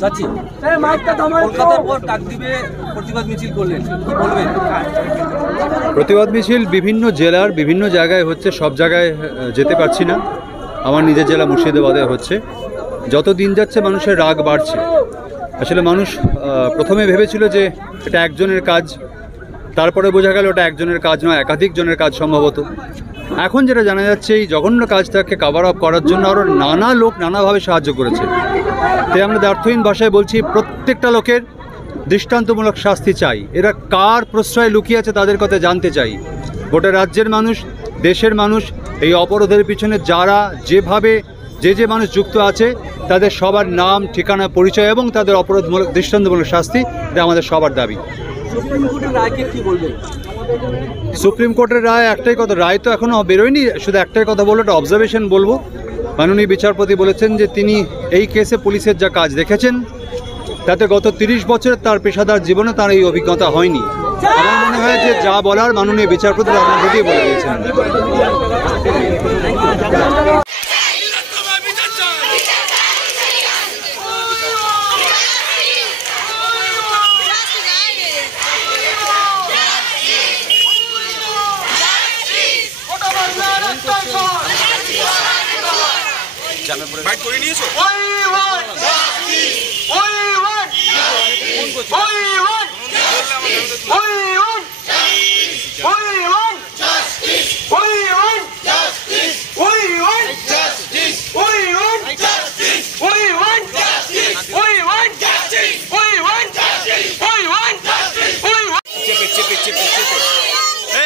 যাচ্ছি। কলকাতার পর কাকদ্বীপে প্রতিবাদ মিছিল করলেন, কি বলবেন? প্রতিবাদ মিছিল বিভিন্ন জেলার বিভিন্ন জায়গায় হচ্ছে, সব জায়গায় যেতে পারছি না। আমার নিজের জেলা মুর্শিদাবাদে হচ্ছে। যত দিন যাচ্ছে মানুষের রাগ বাড়ছে। আসলে মানুষ প্রথমে ভেবেছিল যে এটা একজনের কাজ, তারপরে বোঝা গেল ওটা একজনের কাজ নয়, একাধিক জনের কাজ সম্ভবত। এখন যেটা জানা যাচ্ছে এই জঘন্য কাজটাকে কভার আপ করার জন্য আরও নানা লোক নানাভাবে সাহায্য করেছে। তাই আমরা দ্ব্যর্থহীন ভাষায় বলছি, প্রত্যেকটা লোকের দৃষ্টান্তমূলক শাস্তি চাই। এরা কার প্রশ্রয় লুকিয়ে আছে তাদের কথা জানতে চাই। গোটা রাজ্যের মানুষ, দেশের মানুষ এই অপরাধের পিছনে যারা যেভাবে যে মানুষ যুক্ত আছে তাদের সবার নাম, ঠিকানা, পরিচয় এবং তাদের অপরাধমূলক দৃষ্টান্তমূলক শাস্তি, এটা আমাদের সবার দাবি। সুপ্রিম কোর্টের রায়কে কি বলবেন? সুপ্রিম কোর্টের রায় একটাই কথা, রায় তো এখনও বেরোয়নি, শুধু একটাই কথা বলবো, একটা অবজারভেশন বলবো। মাননীয় বিচারপতি বলেছেন যে তিনি এই কেসে পুলিশের যা কাজ দেখেছেন তাতে গত 30 বছর তার পেশাদার জীবনে তার এই অভিজ্ঞতা হয়নি। আমার মনে হয় যে যা বলার মাননীয় বিচারপতি আপনাদেরকেই বলে দিয়েছেন। ফাইট করে নিয়েছো?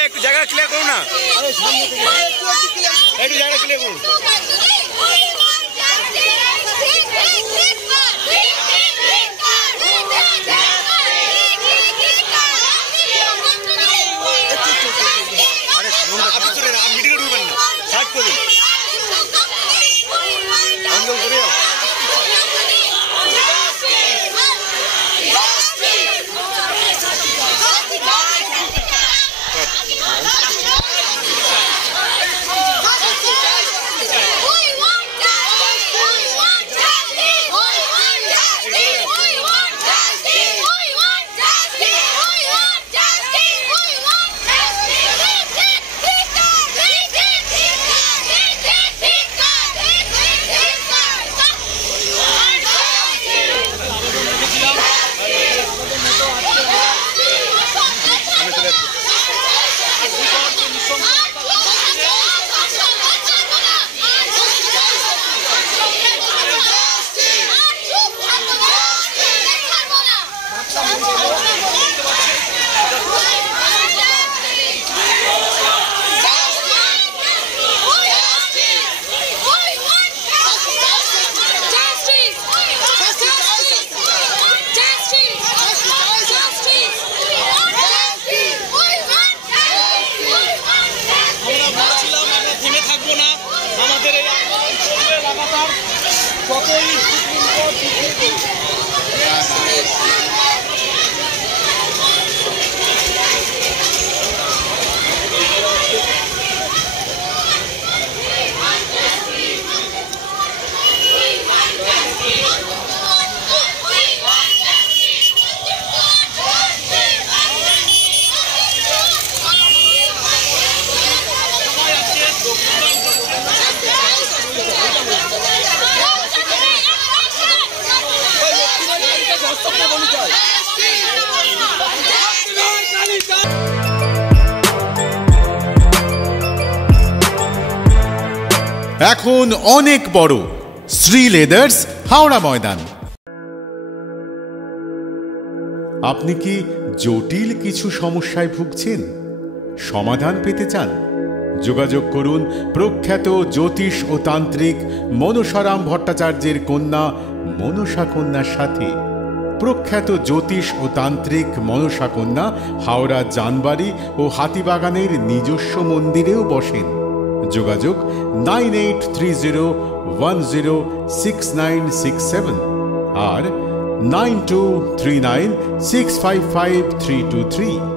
একটু জায়গা ক্লিয়ার করুন না, একটু জায়গা ক্লিয়ার করুন। এখন অনেক বড় শ্রী লেদার্স হাওড়া ময়দান। আপনি কি জটিল কিছু সমস্যায় ভুগছেন, সমাধান পেতে চান? যোগাযোগ করুন প্রখ্যাত জ্যোতিষ ও তান্ত্রিক মনসারাম ভট্টাচার্যের কন্যা মনসা কন্যার সাথে। প্রখ্যাত জ্যোতিষ ও তান্ত্রিক মনসা কন্যা হাওড়া জানবাড়ি ও হাতিবাগানের নিজস্ব মন্দিরেও বসেন। যোগাযোগ 9830106967 আর 9239655323।